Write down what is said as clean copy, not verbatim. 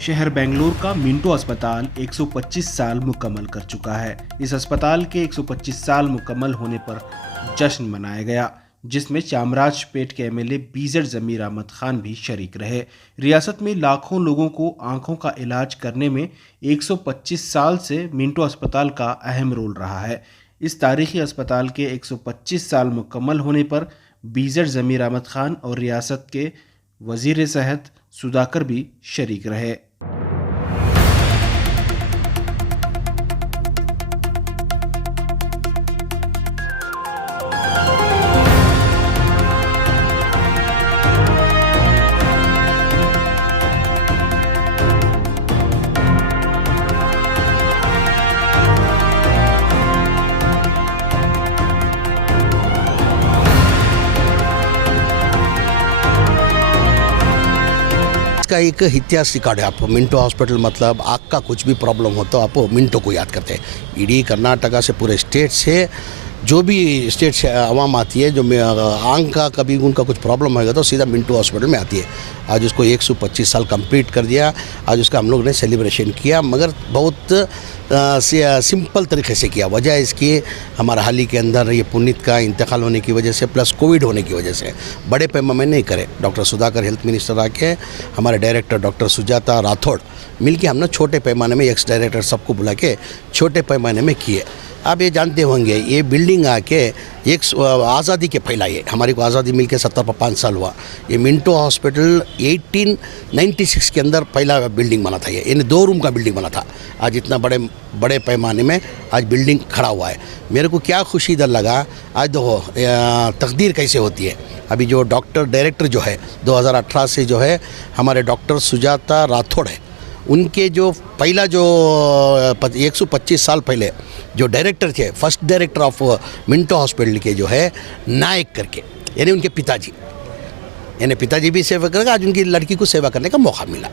शहर बेंगलुरु का मिंटो अस्पताल 125 साल मुकम्मल कर चुका है। इस अस्पताल के 125 साल मुकम्मल होने पर जश्न मनाया गया, जिसमें चामराजपेट के एमएलए बीजेड जमीर अहमद खान भी शरीक रहे। रियासत में लाखों लोगों को आंखों का इलाज करने में 125 साल से मिंटो अस्पताल का अहम रोल रहा है। इस तारीखी अस्पताल के 125 साल मुकम्मल होने पर बीजेड जमीर अहमद खान और रियासत के वजीर सेहत सुधाकर भी शरीक रहे। का एक इतिहास रिकॉर्ड है। आप मिंटो हॉस्पिटल मतलब आँख का कुछ भी प्रॉब्लम हो तो आप मिंटो को याद करते हैं। ईडी कर्नाटका से पूरे स्टेट से जो भी स्टेट से आवाम आती है, जो आँख का कभी उनका कुछ प्रॉब्लम होगा तो सीधा मिंटो हॉस्पिटल में आती है। आज उसको 125 साल कंप्लीट कर दिया। आज उसका हम लोग ने सेलिब्रेशन किया, मगर बहुत सिंपल तरीके से किया। वजह इसकी हमारा हाल ही के अंदर ये पुनीत का इंतकाल होने की वजह से प्लस कोविड होने की वजह से बड़े पैमाने में नहीं करे। डॉक्टर सुधाकर हेल्थ मिनिस्टर आके हमारे डायरेक्टर डॉक्टर सुजाता राठौड़ मिलके हमने छोटे पैमाने में एक्स डायरेक्टर सबको बुला के छोटे पैमाने में किए। आप ये जानते होंगे ये बिल्डिंग आके एक आज़ादी के फैलाई। हमारी को आज़ादी मिलके 75 साल हुआ। ये मिंटो हॉस्पिटल 1896 के अंदर पहला बिल्डिंग बना था। ये यानी 2 रूम का बिल्डिंग बना था। आज इतना बड़े पैमाने में आज बिल्डिंग खड़ा हुआ है। मेरे को क्या खुशी इधर लगा। आज देखो तकदीर कैसे होती है। अभी जो डॉक्टर डायरेक्टर जो है 2018 से जो है हमारे डॉक्टर सुजाता राठौड़ है, उनके जो पहला जो 125 साल पहले जो डायरेक्टर थे, first director of Minto hospital के जो है नायक करके, यानी उनके पिताजी भी सेवा करेगा। आज उनकी लड़की को सेवा करने का मौका मिला।